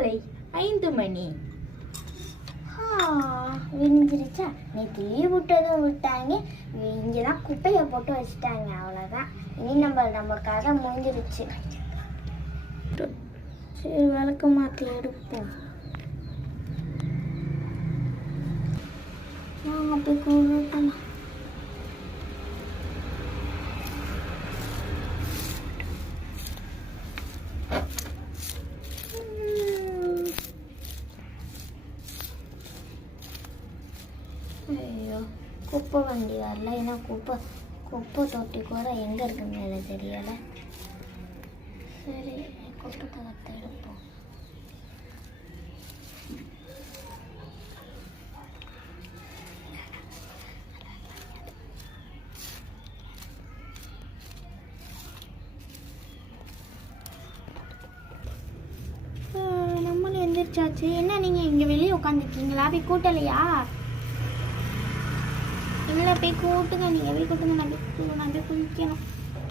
காலை 5 மணி. விரிஞ்சிருச்சா? நேற்று லீவ் விட்டதும் விட்டாங்க, இங்கே தான் குப்பையை போட்டு வச்சுட்டாங்க. அவ்வளோதான், இனி நம்ம கதை முடிஞ்சிருச்சு. சரி, விளக்கு மாற்றி எடுப்போம். அப்படி கூப்பிடலாம். ஐயோ, குப்பை வண்டி வரல. ஏன்னா குப்பை தொட்டி கூட எங்கே இருக்குன்னு தெரியலை. சரி, குப்பை தகத்தை எடுப்போம். நம்மளும் எந்திரிச்சாச்சு. என்ன நீங்கள் இங்கே வெளியே உட்காந்துருக்கீங்களா? போய் கூட்டலையா? இல்லை, போய் கூட்டுங்க. நீங்கள் போய் கூட்டுங்க. நான் போய் குளிக்கணும்.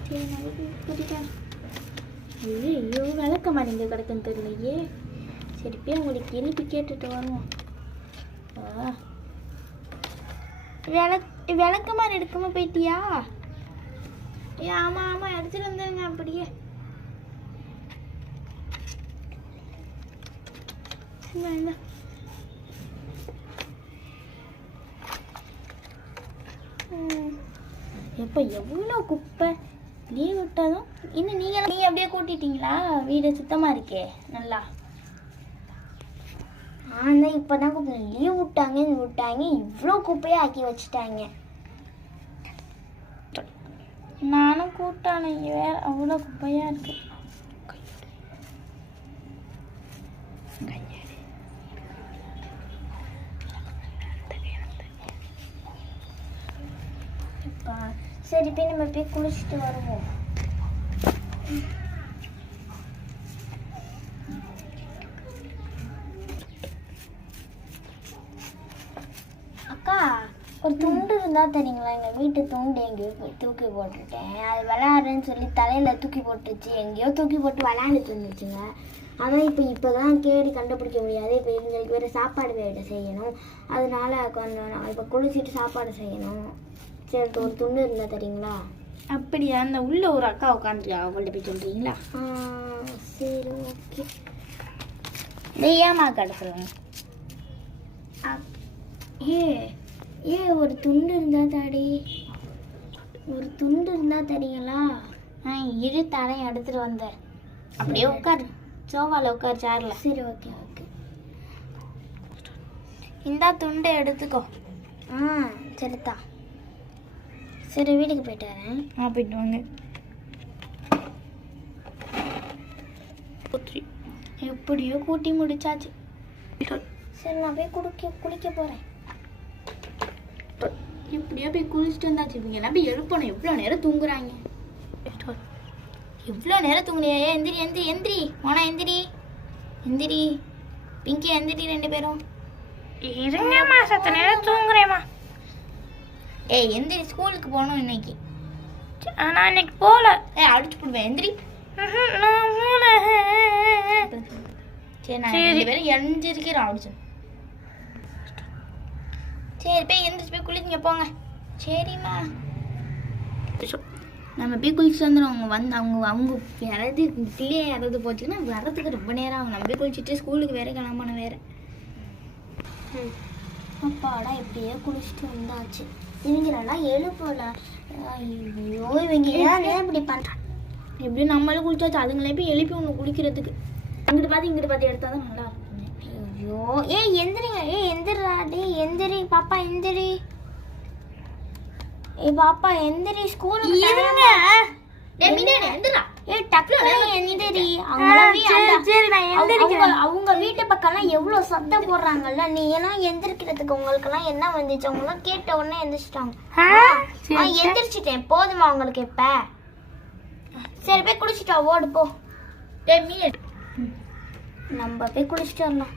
சரி, நான் போய் கூட்டிட்டேன். ஐயோ, விளக்க மாட்டேங்க கிடக்குன்னு தெரியலையே. சரி, போய் உங்களுக்கு எழுப்பி கேட்டுட்டு வருவோம். விளக்க மாதிரி எடுக்காம போயிட்டியா? ஆமாம் ஆமாம், எடுத்துட்டு வந்துடுங்க. அப்படியே எப்போ எவ்வளோ குப்பை லீவ் விட்டாலும் இன்னும் நீங்கள் அப்படியே கூட்டிட்டீங்களா? வீடு சுத்தமாக இருக்கே நல்லா. ஆனால் இப்போ தான் குப்பை லீவ் விட்டாங்க இவ்வளோ குப்பையை ஆக்கி வச்சுட்டாங்க. நானும் கூட்டானே, வேற அவ்வளோ குப்பையாக இருக்கு. சரி, போய் நம்ம போய் குளிச்சுட்டு வருவோம். அக்கா, ஒரு துண்டு இருந்தால் தெரியுங்களா? எங்கள் வீட்டு துண்டு எங்கேயோ போய் தூக்கி போட்டுட்டேன். அது விளையாடுறேன்னு சொல்லி தலையில் தூக்கி போட்டுருச்சு. எங்கேயோ தூக்கி போட்டு விளையாண்டுட்டு இருந்துச்சுங்க. ஆனால் இப்போ தான் தேடி கண்டுபிடிக்க முடியாது. இப்போ எங்களுக்கு வேறு சாப்பாடு வேலை செய்யணும். அதனால கொஞ்சம் நான் இப்போ குளிச்சுட்டு சாப்பாடு செய்யணும். சரி, ஒரு துண்டு இருந்தால் தெரியுங்களா? அப்படியா? அந்த உள்ள ஒரு அக்கா உட்காந்துருக்கா, அவங்கள்ட்ட போய் சொல்கிறீங்களா? சரி, ஓகே. ஏமா கிடக்குறேன். ஒரு துண்டு இருந்தால் தாடி. ஒரு துண்டு இருந்தால் தெரியுங்களா? இரு, தரையும் எடுத்துகிட்டு வந்தேன். அப்படியே உட்காரு, சோஃபாவில் உட்காரு, சேரில். சரி, ஓகே ஓகே. இந்த துண்டை எடுத்துக்கோ. சரிதா. சரி, வீட்டுக்கு போயிட்டு வரேன். போயிட்டு வாங்க. எப்படியோ கூட்டி முடிச்சாச்சு. சரி, நான் போய் குளிக்க போகிறேன். எப்படியோ போய் குளிச்சுட்டு வந்தாச்சு. இவங்க எல்லாம் போய் எழுப்பணும். எவ்வளோ நேரம் தூங்குறாங்க? எவ்வளோ நேரம் தூங்குறியா? எந்திரி எந்திரி எந்திரி, மோனா எந்திரி, பிங்கி எந்திரி, 2 பேரும். இருங்கம்மா, சத்த நேரம் தூங்குறேம்மா. ஏய், எந்திரி, ஸ்கூலுக்கு போகணும் இன்னைக்கு. நான் இன்னைக்கு போகல. அடிச்சு போடுவேன். எந்திரி. சரி, நான் 2 பேரும் எந்திரிக்கிறோம். அடிச்சு. சரி, போய் எந்திரிச்சு போய் குளிச்சுங்க போங்க. சரிம்மா, நம்ம போய் குளிச்சுட்டு வந்துடும். அவங்க யாராவது பிள்ளைய யாராவது போச்சுன்னா வரதுக்கு ரொம்ப நேரம் ஆகும். நம்ம போய் குளிச்சுட்டு ஸ்கூலுக்கு வேற கிளம்பணும் வேற. அப்பாடா, எப்படியே குளிச்சுட்டு வந்தாச்சு. இவங்களெல்லாம் எழுப்பல. ஐயோ, இவங்க ஏன் இப்படி பண்ணுறாங்க? எப்படியும் நம்மளும் குளிச்சாச்சு, அதுங்களே போய் எழுப்பி ஒன்று குளிக்கிறதுக்கு. இங்கிட்டு பார்த்து எடுத்தால் தான் நல்லா இருக்கும். ஐயோ, எந்திரிங்க. எந்திராடி, எந்திரி பாப்பா, எந்திரி. பாப்பா எந்திரி, ஸ்கூலுக்கு இருங்க. எந்திரா. எந்திரி. அவங்க வீட்டு பக்கம்லாம் எவ்வளவு சத்தம் போடுறாங்கல்ல. நீ எல்லாம் எந்திரிக்கிறதுக்கு உங்களுக்கெல்லாம் என்ன வந்துச்சு? அவங்களாம் கேட்ட உடனே எந்திரிச்சிட்டாங்க. எந்திரிச்சிட்டேன், போதுமா உங்களுக்கு? இப்ப சரி, போய் குளிச்சுட்டா, ஓடு போ. நம்ம போய் குளிச்சுட்டு வரலாம்.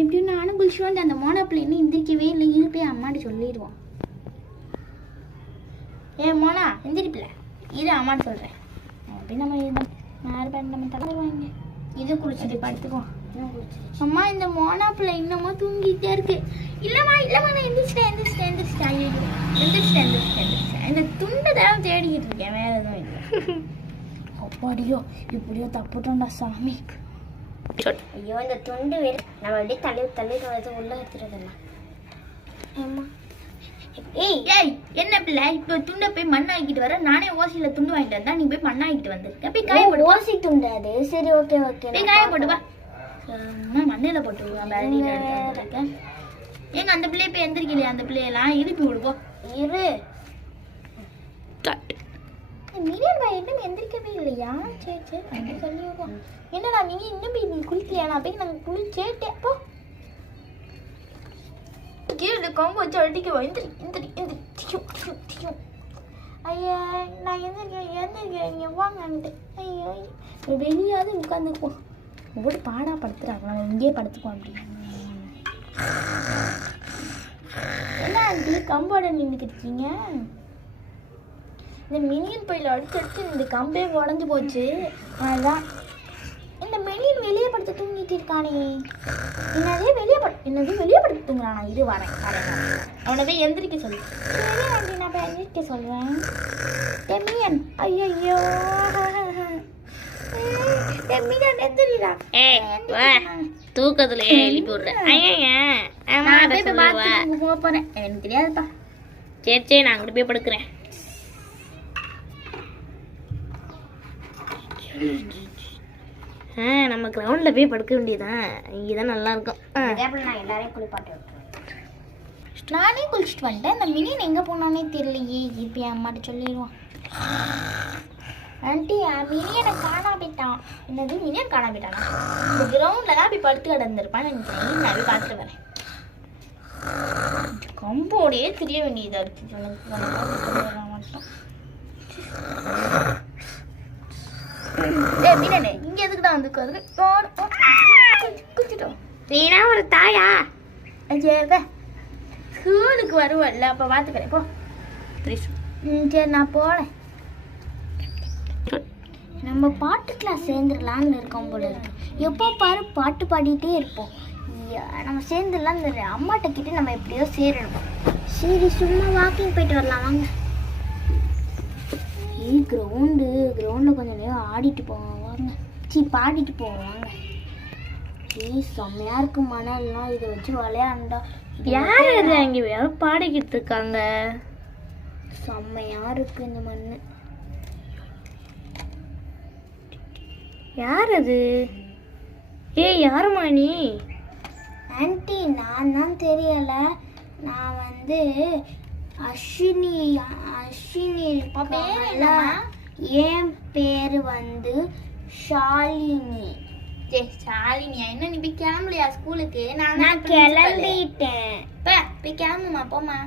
எப்படியும் நானும் குளிச்சுட்டு வந்து அந்த மோனா பிள்ளை இன்னும் எந்திரிக்கவே இல்லை. இருப்பே அம்மாட்டு சொல்லிடுவோம். மோனா எந்திரிப்பில்ல, இரு அம்மான்னு சொல்கிறேன். அப்படி நம்ம நம்ம தலை வாங்க. இது குளிச்சுட்டு படுத்துக்குவோம். அம்மா இந்த மோனாப்புல இன்னமும் தூங்கிட்டே இருக்கு. இல்லம்மா நான் எந்திரிச்சிட்டேன். ஐயோ எந்திரிச்சிட்டேன். இந்த துண்டை தான் தேடிக்கிட்டு இருக்கேன், வேற எதுவும் இல்லை. அப்படியோ இப்படியோ தப்புட்டோம்டா சாமி. ஐயோ இந்த துண்டு நம்ம அப்படியே தள்ளி உள்ள எடுத்துருக்கலாம். ஏய் என்ன பிள்ளை, இப்போ துண்டை போய் மண்ணாக்கிட்டு வர. நானே ஓசியில துண்டு வாங்கிட்டு வந்தா, நீ போய் மண்ணாக்கிட்டு வந்துருக்க. போய் காய போடு. ஓசி துண்டு அது. சரி ஓகே போய் காய போட்டு வா. மண்ணில போட்டு ஏங்க அந்த பிள்ளைய போய் எந்திரிக்கலையா? அந்த பிள்ளையெல்லாம் இருப்பி விடுவோம். இரு மீடியம் பாய் இன்னும் எந்திரிக்கவே இல்லையா? சரி அப்படி சொல்லி விடுவோம். என்னடா நீங்க இன்னும் போய் நீ குளிக்கலையா? நான் போய் நாங்கள் குளிச்சேட்டேன். போ கீழே கொம்பு வச்சு அடிக்க ஐயா நான் எந்திரிக்கிறேன் இங்கே வாங்கிட்டு. ஐயோ வெளியாவது உட்காந்துக்குவோம். உங்களோட பாடா படுத்துறாங்க, நம்ம இங்கேயே படுத்துக்குவோம். அப்படி என்ன ஆண்டி கம்போட நின்றுக்கிட்டு இருக்கீங்க? இந்த மினியன் பையில அடிச்சு இந்த கம்பே உடஞ்சி போச்சு. அதுதான் இந்த மினியன் வெளியே படுத்து தூங்கிட்டு இருக்கானே. என்னது வெளியே படுத்து தூங்குறானா? இது வரேன். அவனை போய் எந்திரிக்க சொல்லு. சரி ஆண்டி நான் போய் எந்திரிக்க சொல்றேன். மினியன் ஐயோ தூக்கத்துல எழுப்பி விடுறேன். போறேன், எனக்கு தெரியாதுப்பா. சரி நான் அங்கிட்டு போய் படுக்கிறேன். நம்ம கிரவுண்ட்ல போய் படுக்க வேண்டியதான். இங்கதான் நல்லா இருக்கும். நான் எல்லாரையும் குளிப்பாட்டி விட்டுருவேன். நானே குளிச்சுட்டு வந்துட்டேன். இந்த மினியன் எங்க போனானே தெரியலையே. இப்போ அம்மாட்ட சொல்லிடுவான். ஆண்டி மினியனை காணா போயிட்டான். என்னது மினியன் காணா போயிட்டானா? இந்த கிரவுண்ட்ல தான் போய் படுத்து கிடந்திருப்பான்னு நினைக்கிறேன். நான் போய் பார்த்துட்டு வரேன். கம்போடையே தெரிய வேண்டியதா இருக்கு. மட்டும் மீனே இங்க எதுக்குடா வந்து குளிச்சுட்டோம். நீனா ஒரு தாயா? ஸ்கூலுக்கு வருவல்ல, அப்ப பாத்துக்கிறேன். போ. சரி நான் போறேன். நம்ம பாட்டு கிளாஸ் சேர்ந்துடலான்னு இருக்கோம் போல இருக்கு. எப்போ பாரு பாட்டு பாடிட்டே இருப்போம். நம்ம சேர்ந்துடலாம். இந்த அம்மாட்ட கிட்ட நம்ம எப்படியோ சேரணும். சரி சும்மா வாக்கிங் போயிட்டு வரலாம் வாங்க. கிரவுண்டில் கொஞ்சம் நேரம் ஆடிட்டு போவோம் வாங்க. பாடிட்டு போவோம் வாங்க. செம்மையா இருக்கு மணல்லாம். இதை வச்சு விளையாண்டா. யார் இங்கே வேற பாடிக்கிட்டு இருக்காங்க? செம்மையா இருக்கு இந்த மண்ணு. யார் அது? யாருமா நீ? ஆன்ட்டி நான் தான் தெரியல. நான் வந்து அஸ்வினி என் பேரு வந்து ஷாலினி. ஷாலினியா? என்ன நீ போய் கிளம்பலையா ஸ்கூலுக்கு? நான் கிளம்பிட்டேன். போய் கிளம்புமா, போமா.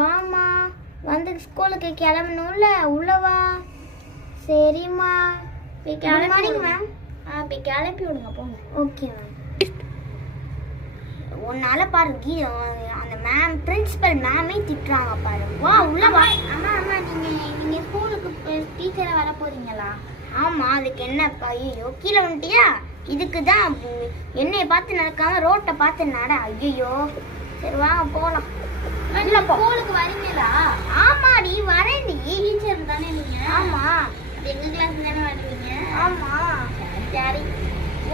வாமா, வந்து ஸ்கூலுக்கு கிளம்பணும்ல, உள்ளவா. சரிம்மா போய் கிளம்பி மேம். போய் கிளப்பி விடுங்க, போங்க. Okay ma'am. உன்னால பாருங்க அந்த மேம் பிரின்சிபல் மேமே திட்டுறாங்க பாரு. வா உள்ள வா. அம்மா நீங்க ஸ்கூலுக்கு டீச்சரா வர போறீங்களா? ஆமா, அதுக்கு என்னப்பா? ஐயோ கீழே வந்துட்டியா? இதுக்கு தான் என்னைய பார்த்து நடக்காம ரோட்டை பார்த்து நட. ஐயோ சரி வாங்க போலாம். ஸ்கூலுக்கு வரீங்களா? ஆமாடி வரேன்டி. டீச்சர் தானே நீங்க? ஆமா. எங்க கிளாஸ் தானே வருவீங்க? ஆமா. சரி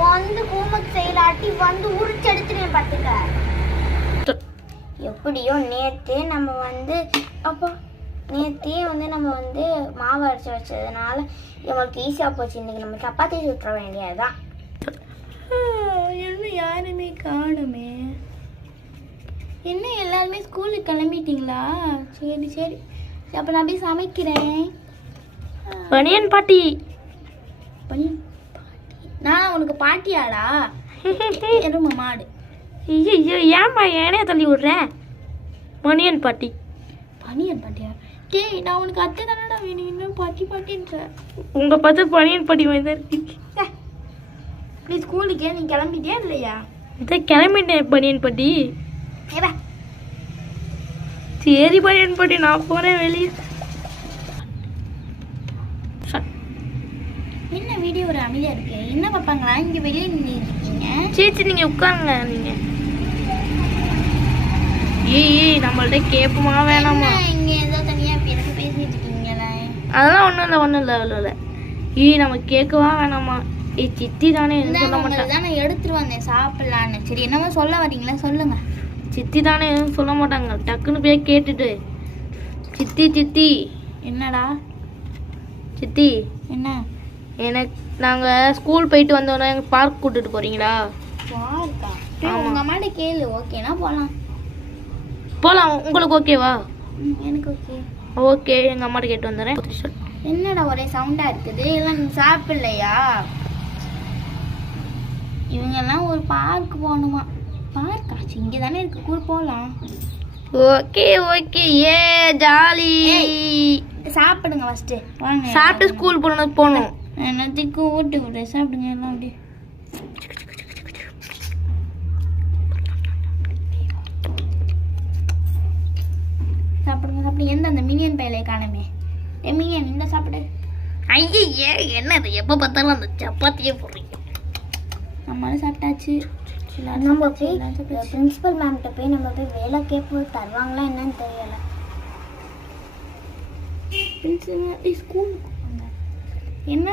வந்து ஹோம்ஒர்க் செய்யலாட்டி வந்து உரிச்செடுத்துருவேன் பார்த்துக்க. எப்படியோ நேற்றே நம்ம வந்து மாவு அரைச்சி வச்சதுனால நம்மளுக்கு ஈஸியாக போச்சு. இன்னைக்கு நம்ம சப்பாத்தி சுற்ற வேண்டியதுதான். இன்னும் யாருமே காணுமே. என்ன எல்லாருமே ஸ்கூலுக்கு கிளம்பிட்டீங்களா? சரி அப்போ நான் போய் சமைக்கிறேன். பனியன் பாட்டி. நான் உனக்கு பாட்டியாடா? எருமை மாடு. ஐயோ ஏன்பா ஏனே தள்ளி விடுறேன்? பனியன் பாட்டியா? நான் உனக்கு அத்தை தானடா வேணும். இன்னும் பாட்டின்ற உங்க பார்த்து பனியன் பாட்டி மாதிரி இருக்கு. நீ ஸ்கூலுக்கே நீ கிளம்பிட்டியா இல்லையா? இதான் கிளம்பிட்டேன் பனியன் பாட்டி. சரி பனியன் பாட்டி நான் போறேன் வெளியே. என்ன வீடியோ ஒரு அமைதியா இருக்கு. என்ன பாப்பாங்களா இங்க வெளியே நின்று இருக்கீங்க? சரி நீங்க உட்காருங்க. நீங்க ஏய் நம்மள்ட்ட கேட்போமா வேணாமா? இங்க ஏதோ தனியா எனக்கு பேசிட்டு இருக்கீங்களே. அதெல்லாம் ஒண்ணும் இல்ல. நம்ம கேட்கவா வேணாமா? சித்தி தானே எதுவும் சொல்ல மாட்டாங்க. நான் எடுத்துட்டு வந்தேன் சாப்பிடலான்னு. சரி என்னமோ சொல்ல வரீங்களா சொல்லுங்க. சித்தி தானே எதுவும் சொல்ல மாட்டாங்க. டக்குன்னு போய் கேட்டுட்டு சித்தி என்னடா சித்தி என்ன? எனக்கு நாங்க ஸ்கூல் போயிட்டு வந்தோன்னா எங்க பார்க் கூட்டிட்டு போறீங்களா? பார்க்கா? உங்க அம்மாட்ட கேளு. ஓகேனா போலாம். உங்களுக்கு ஓகேவா? எனக்கு ஓகே. ஓகே எங்க அம்மாட்ட கேட்டு வந்துடுறேன். என்னடா ஒரே சவுண்டா இருக்குது? எல்லாம் நீங்க சாப்பிடலையா? இவங்க எல்லாம் ஒரு பார்க் போகணுமா? பார்க்கா? இங்க தானே இருக்கு, கூட போலாம். ஓகே ஏ ஜாலி. சாப்பிடுங்க ஃபர்ஸ்ட். வாங்க சாப்பிட்டு ஸ்கூல் போகணும். என்னத்துக்கும் ஊட்டி விடு. சாப்பிடுங்க எல்லாம் அப்படியே. சாப்பிடுங்க. எந்த அந்த மினியன் பையிலே காணுமே? மினியன் இந்த சாப்பிடு. ஐயே என்னது எப்போ பார்த்தாலும் அந்த சப்பாத்தியே போடுறீங்க. நம்மளும் சாப்பிட்டாச்சு. நம்ம போய் பிரின்சிபல் மேம்கிட்ட போய் நம்ம போய் வேலை கேட்போம். தருவாங்களா என்னன்னு தெரியல. ஸ்கூல் என்ன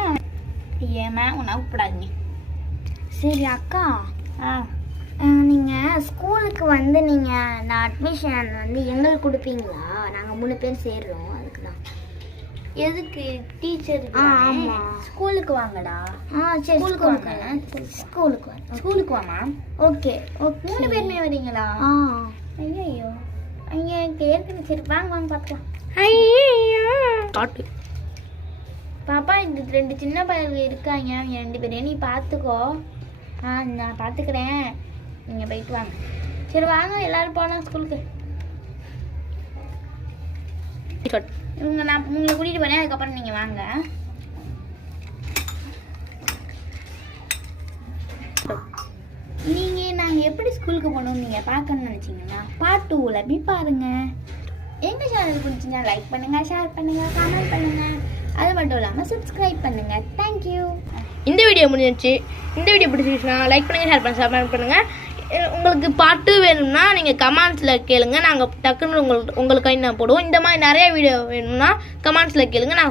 ஏமா உன்னை கூப்பிடாதீங்க. சரி அக்கா, நீங்கள் ஸ்கூலுக்கு வந்து நீங்கள் அந்த அட்மிஷன் வந்து எங்களுக்கு கொடுப்பீங்களா? நாங்கள் 3 பேர் சேர்றோம். அதுக்கு தான். எதுக்கு? டீச்சர். ஆமாம். ஸ்கூலுக்கு வாங்கடா. சரி ஸ்கூலுக்கு வாங்க. ஸ்கூலுக்கு வாமா. ஓகே 3 பேருமே வரீங்களா? ஐயோ ஐயா ஏற்கனவே. சரி வாங்க பார்க்கலாம். பாப்பா இந்த 2 சின்ன பையன்கள் இருக்காங்க. அவங்க 2 பேரையும் நீ பார்த்துக்கோ. நான் பார்த்துக்கிறேன். நீங்கள் போயிட்டு வாங்க. சரி வாங்க எல்லாரும் போகலாம் ஸ்கூலுக்கு. நான் உங்களை கூட்டிகிட்டு போனேன். அதுக்கப்புறம் நீங்கள் வாங்க. நீங்கள் நாங்கள் எப்படி ஸ்கூலுக்கு போகணும்னு நீங்கள் பார்க்கணும்னு நினச்சிங்கன்னா பார்ட் 2ல போய் பாருங்கள். எங்கள் சேனல் பிடிச்சிங்கன்னா லைக் பண்ணுங்கள், ஷேர் பண்ணுங்கள், கமெண்ட் பண்ணுங்கள். அது மட்டும் இல்லாமல் சப்ஸ்கிரைப் பண்ணுங்கள். தேங்க்யூ. இந்த வீடியோ முடிஞ்சிருச்சு. இந்த வீடியோ பிடிச்சிருச்சுன்னா லைக் பண்ணுங்கள், ஷேர் பண்ணுங்கள், சப்ஸ்கிரைப் பண்ணுங்கள். உங்களுக்கு பாட்டு வேணும்னா நீங்கள் கமெண்ட்ஸில் கேளுங்க. நாங்கள் டக்குன்னு உங்களுக்கு நான் போடுவோம். இந்த மாதிரி நிறைய வீடியோ வேணும்னா கமெண்ட்ஸில் கேளுங்க. நாங்கள்